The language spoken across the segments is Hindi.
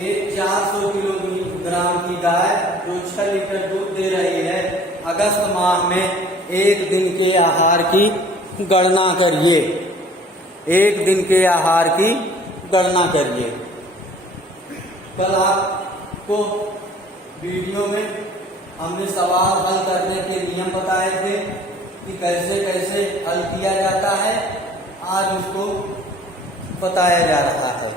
एक 400 किलोग्राम की गाय जो 6 लीटर दूध दे रही है, अगस्त माह में एक दिन के आहार की गणना करिए। एक दिन के आहार की गणना करिए। कल आपको वीडियो में हमने सवाल हल करने के नियम बताए थे कि कैसे कैसे हल किया जाता है। आज उसको बताया जा रहा है।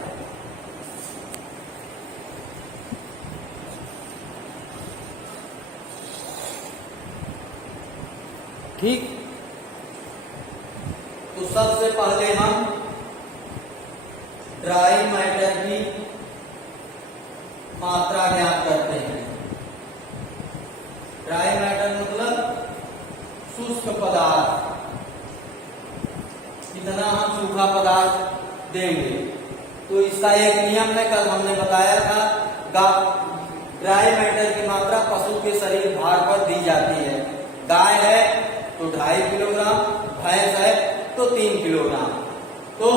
ठीक, तो सबसे पहले हम ड्राई मैटर की मात्रा ज्ञात करते हैं। ड्राई मैटर मतलब शुष्क पदार्थ, कितना हम सूखा पदार्थ देंगे। तो इसका एक नियम है, कल हमने बताया था। ड्राई मैटर की मात्रा पशु के शरीर भार पर दी जाती है। गाय है तो 2.5 किलोग्राम, भैंस है तो 3 किलोग्राम। तो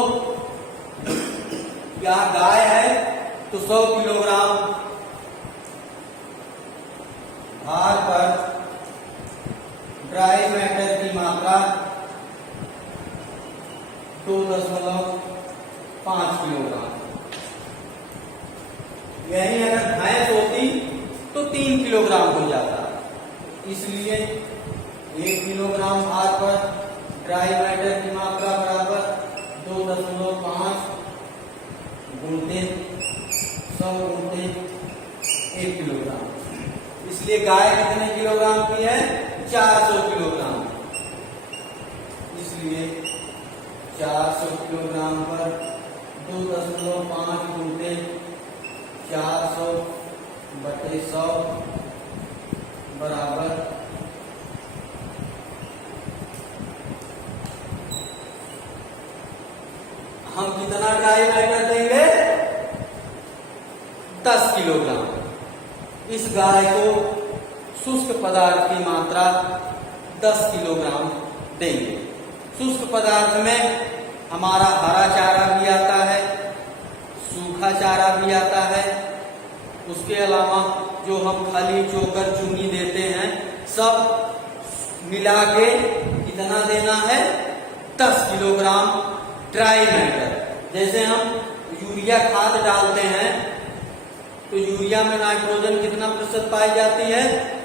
यहाँ गाय है तो 100 किलोग्राम भार पर ड्राई मैटर की मात्रा 2.5 किलोग्राम। यही अगर भैंस होती तो 3 किलोग्राम हो जाता। इसलिए 1 किलोग्राम भार पर ड्राई मैटर की मात्रा बराबर 2.5 गुणित 100 गुणित 1 किलोग्राम। इसलिए गाय कितने किलोग्राम की है? 400 किलोग्राम। इसलिए 400 किलोग्राम पर 2.5 गुणित 400 बटे 100 बराबर हम कितना ड्राई मैटर देंगे? 10 किलोग्राम। इस गाय को शुष्क पदार्थ की मात्रा 10 किलोग्राम देंगे। शुष्क पदार्थ में हमारा हरा चारा भी आता है, सूखा चारा भी आता है। उसके अलावा जो हम खली, चोकर, चुनी देते हैं, सब मिला के कितना देना है? 10 किलोग्राम ड्राई मैटर। जैसे हम यूरिया खाद डालते हैं तो यूरिया में नाइट्रोजन कितना प्रतिशत पाई जाती है?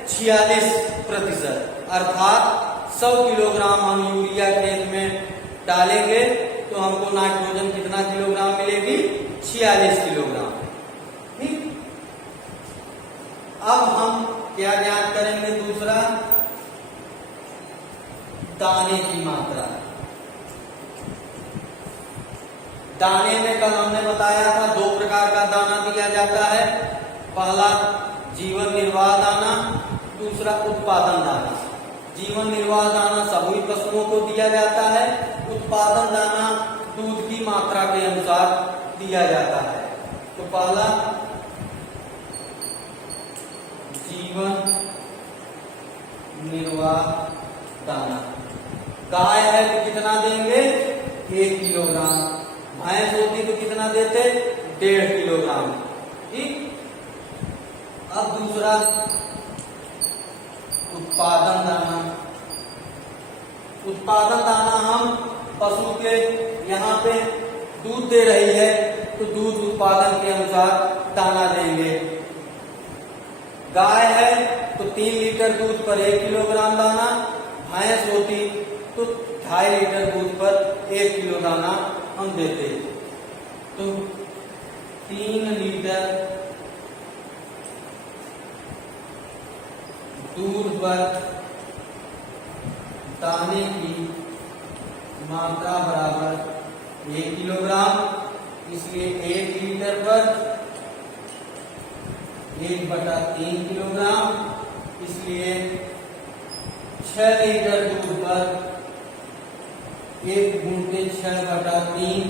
46%। अर्थात 100 किलोग्राम हम यूरिया खेत में डालेंगे तो हमको नाइट्रोजन कितना किलोग्राम मिलेगी? 46 किलोग्राम। ठीक, अब हम क्या ज्ञात करेंगे? दूसरा, दाने की मात्रा। दाने में कल हमने बताया था 2 प्रकार का दाना दिया जाता है। पहला जीवन निर्वाह दाना, दूसरा उत्पादन दाना। जीवन निर्वाह दाना सभी पशुओं को दिया जाता है। उत्पादन दाना दूध की मात्रा के अनुसार दिया जाता है। तो पहला जीवन निर्वाह दाना। गाय है तो कितना देंगे? 1 किलोग्राम। भैंस होती तो कितना देते? 1.5 किलोग्राम। ठीक, अब दूसरा उत्पादन दाना। उत्पादन दाना हम पशु के यहाँ पे दूध दे रही है तो दूध उत्पादन के अनुसार दाना देंगे। गाय है तो 3 लीटर दूध पर 1 किलोग्राम दाना, भैंस होती तो 2.5 लीटर दूध पर 1 किलो दाना हम देते। तो 3 लीटर दूध पर दाने की मात्रा बराबर 1 किलोग्राम। इसलिए 1 लीटर पर 1/3 किलोग्राम। इसलिए 6 लीटर दूध पर 1 गुणित 6/3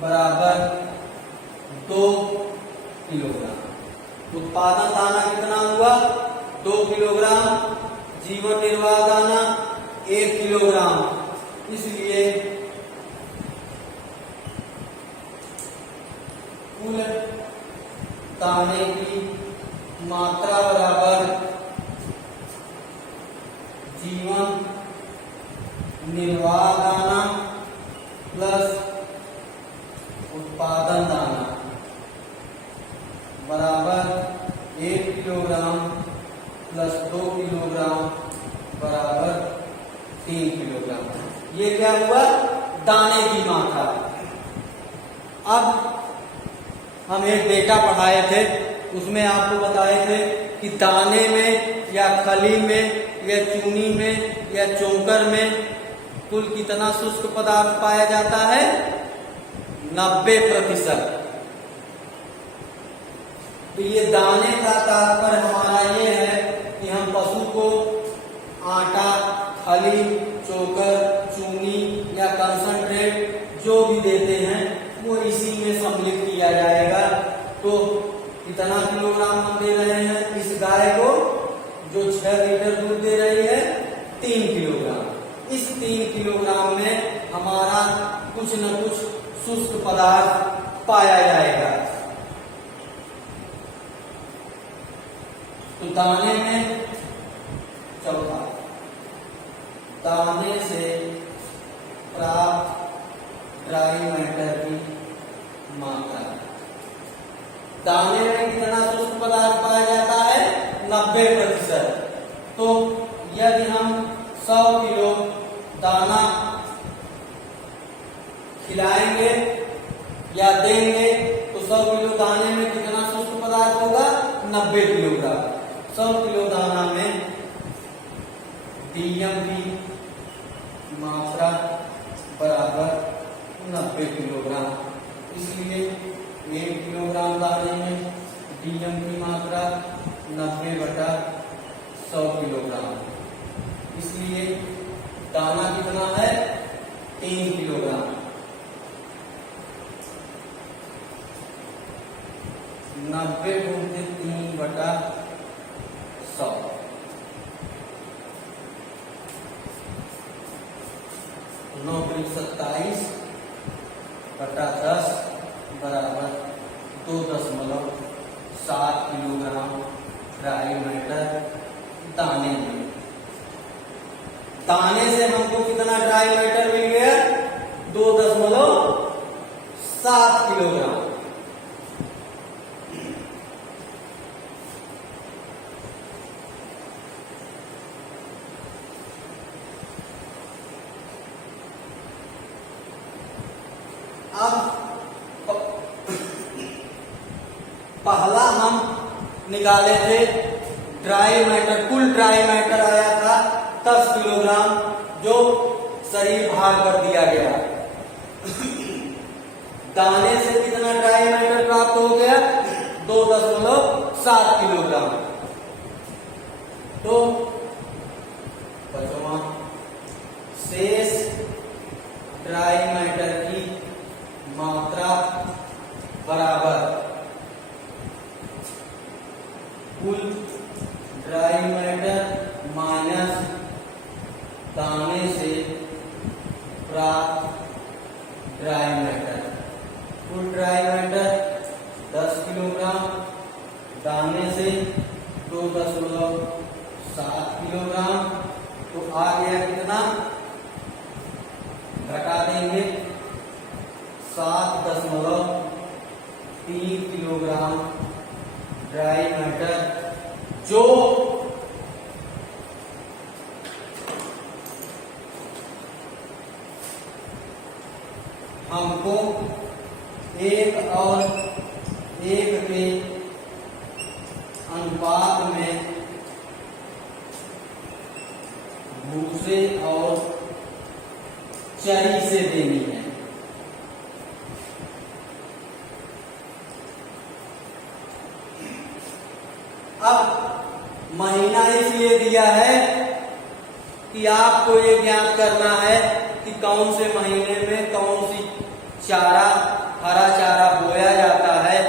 बराबर 2 किलोग्राम। उत्पादन दाना कितना हुआ? 2 किलोग्राम। जीवन निर्वाह दाना 1 किलोग्राम। इसलिए कुल दाने की मात्रा बराबर जीवन निर्वाह दाना प्लस उत्पादन दाना बराबर 1 किलोग्राम प्लस 2 किलोग्राम बराबर 3 किलोग्राम। ये क्या हुआ? दाने की मात्रा। अब हम एक डेटा पढ़ाए थे, उसमें आपको बताए थे कि दाने में या खली में या चूनी में या चोकर में कुल कितना शुष्क पदार्थ पाया जाता है? 90%। तो ये दाने का तात्पर्य हमारा ये है कि हम पशु को आटा, खली, चोकर, चूनी या कंसंट्रेट जो भी देते हैं वो इसी में सम्मिलित किया जाएगा। तो कितना किलोग्राम हम दे रहे हैं इस गाय को जो 6 लीटर दूध दे रही है? 3 किलोग्राम। इस 3 किलोग्राम में हमारा कुछ न कुछ शुष्क पदार्थ पाया जाएगा। तो दाने में चौथा, दाने से प्राप्त ड्राई मैटर की मात्रा। दाने में कितना शुष्क पदार्थ पाया जाता है? 90%। तो यदि हम 100 किलो दाना खिलाएंगे या देंगे तो 100 किलो दाने में कितना शुष्क पदार्थ होगा? 90 किलोग्राम। 100 किलो दाना में डीएम की मात्रा बराबर 90 किलोग्राम। इसलिए 1 किलोग्राम दाने में डीएम की मात्रा 90/100 किलोग्राम। इसलिए दाना कितना है? 3 किलोग्राम। 90 गुणित 3/100। 9×27/10 बराबर 2.7 किलोग्राम ड्राई मैटर दाने में। दाने से हमको कितना ड्राई मैटर मिल गया? 2.7 किलोग्राम। अब पहला हम निकाले थे ड्राई मैटर, कुल ड्राई मैटर आया था 10 किलोग्राम जो शरीर भार कर दिया गया। दाने से कितना ड्राई मैटर प्राप्त हो गया? 2.7 किलोग्राम। तो बचवा शेष ड्राई मैटर की मात्रा बराबर कुल ड्राई मैटर माइनस दाने से प्राप्त ड्राई मैटर। कुल ड्राई मैटर 10 किलोग्राम, दाने से 2.7 किलोग्राम। तो आ गया कितना? घटा देंगे 7.3 किलोग्राम ड्राई मैटर जो हमको 1 और 1 के अनुपात में भूसे और चरी से देनी है। अब महीना इसलिए दिया है कि आपको ये ज्ञात करना है कि कौन से महीने में कौन सी चारा, हरा चारा बोया जाता है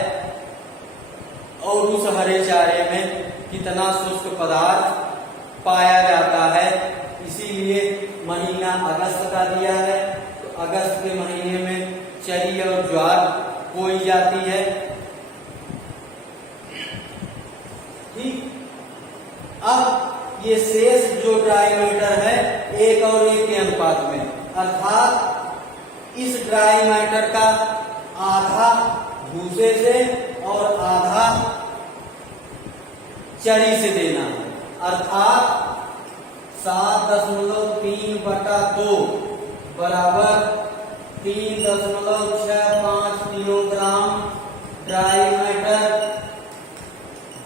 और उस हरे चारे में कितना शुष्क पदार्थ पाया जाता है। इसीलिए महीना अगस्त का दिया है। तो अगस्त के महीने में चरी और ज्वार बोई जाती है। अब ये शेष जो ड्राई मैटर है 1 और 1 के अनुपात में, अर्थात इस ड्राई मैटर का आधा भूसे से और आधा चरी से देना है, अर्थात 7.3/2 बराबर 3.65 किलोग्राम ड्राई मैटर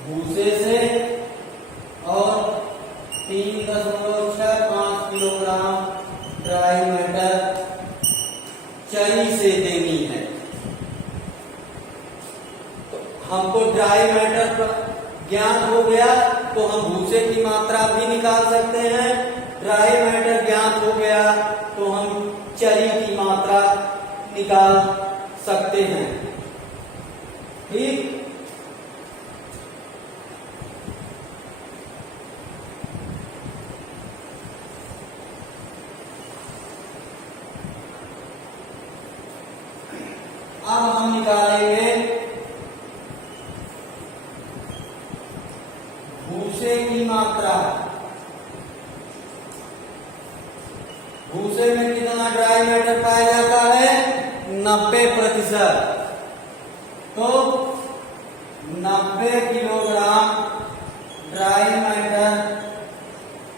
भूसे से और 3.65 किलोग्राम ड्राई मैटर चरी से देनी है। तो हमको ड्राई मैटर पर ज्ञान हो गया तो हम भूसे की मात्रा भी निकाल सकते हैं, ड्राई मैटर ज्ञात हो गया तो हम चरी की मात्रा निकाल सकते हैं। ठीक, अब हम निकालेंगे भूसे की मात्रा। भूसे में कितना ड्राई मैटर पाया जाता है? 90%। तो 90 किलोग्राम ड्राई मैटर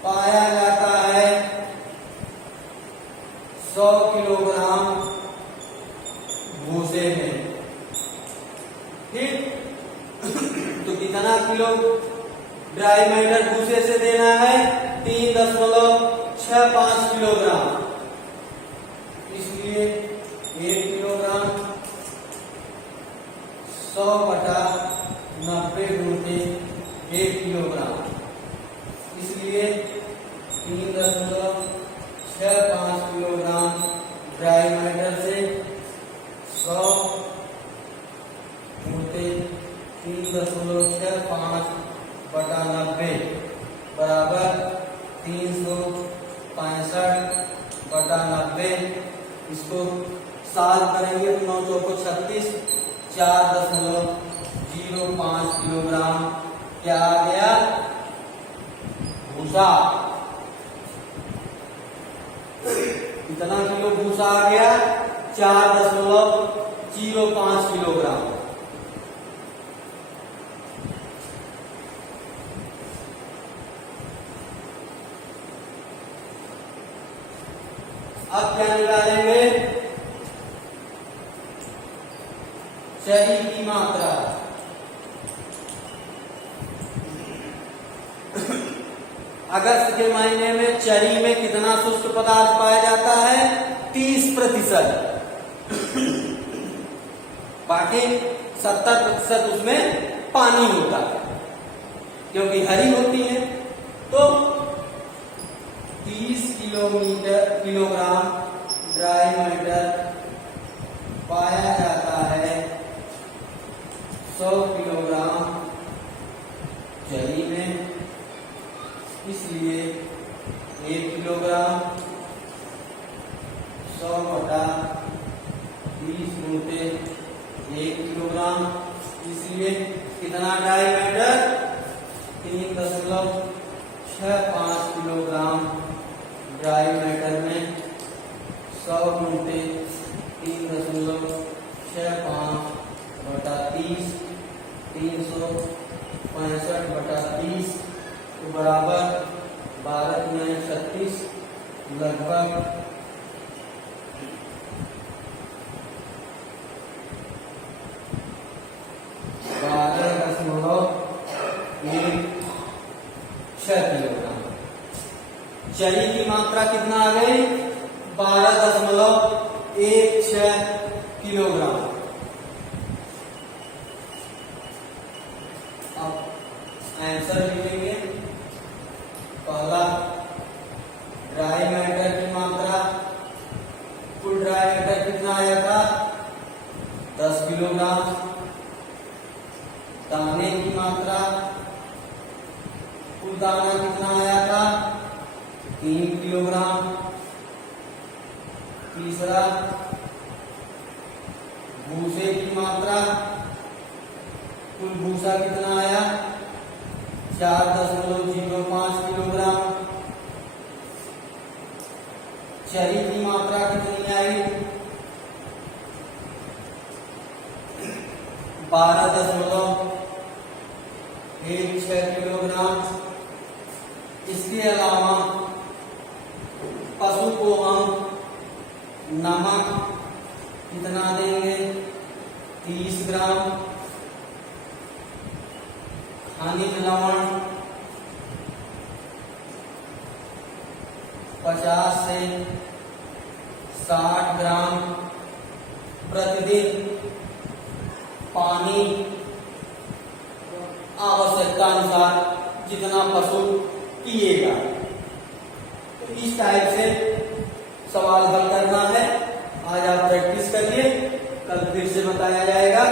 पाया जाता है 100 किलोग्राम भूसे में। ठीक, तो कितना किलो ड्राई मैटर भूसे से देना है? 3.65 किलोग्राम। इसलिए 1 किलोग्राम 100/90 गुणित 1 किलोग्राम, इसलिए 3.65 किलोग्राम ड्राई मैटर से 100 गुणित 3.65/90 बराबर 365/90। इसको 7 करेंगे तो 9 चौको 36, 4.05 किलोग्राम क्या आ गया? भूसा। कितना किलो भूसा आ गया? 4.05 किलोग्राम। अब क्या निकालेंगे? चरी की मात्रा। अगस्त के महीने में चरी में कितना शुष्क पदार्थ पाया जाता है? 30%। बाकी 70% उसमें पानी होता है क्योंकि हरी होती है। तो 30 किलोग्राम ड्राई मैटर पाया जाता है 100 किलोग्राम चरी में, इसलिए 1 किलोग्राम 100/20 गुणित 1 किलोग्राम, इसलिए कितना dry matter? 3.65 kilogram dry matter में 100 गुणित 3.65/30, 365/30 तो बराबर 12×36 लगभग 12.16 किलोग्राम। चरी की मात्रा कितना आ गई? 12.16 किलोग्राम। अब आंसर लिखेंगे। पहला ड्राई मैटर की मात्रा, कुल ड्राई मैटर कितना आया था? 10 किलोग्राम। दाने की मात्रा, कुल दाना कितना आया था? 3 किलोग्राम। तीसरा भूसे की मात्रा, कुल भूसा कितना आया? 4.05 किलोग्राम। चरी की मात्रा कितनी आई? 12.16 किलोग्राम। इसके अलावा पशु को हम नमक कितना देंगे? 30 ग्राम। खनिज लवण 50 से 60 ग्राम। प्रतिदिन पानी आवश्यकता अनुसार जितना पशु पिएगा। तो इस टाइप से सवाल हल करना है। आज आप प्रैक्टिस करिए, कल फिर से बताया जाएगा।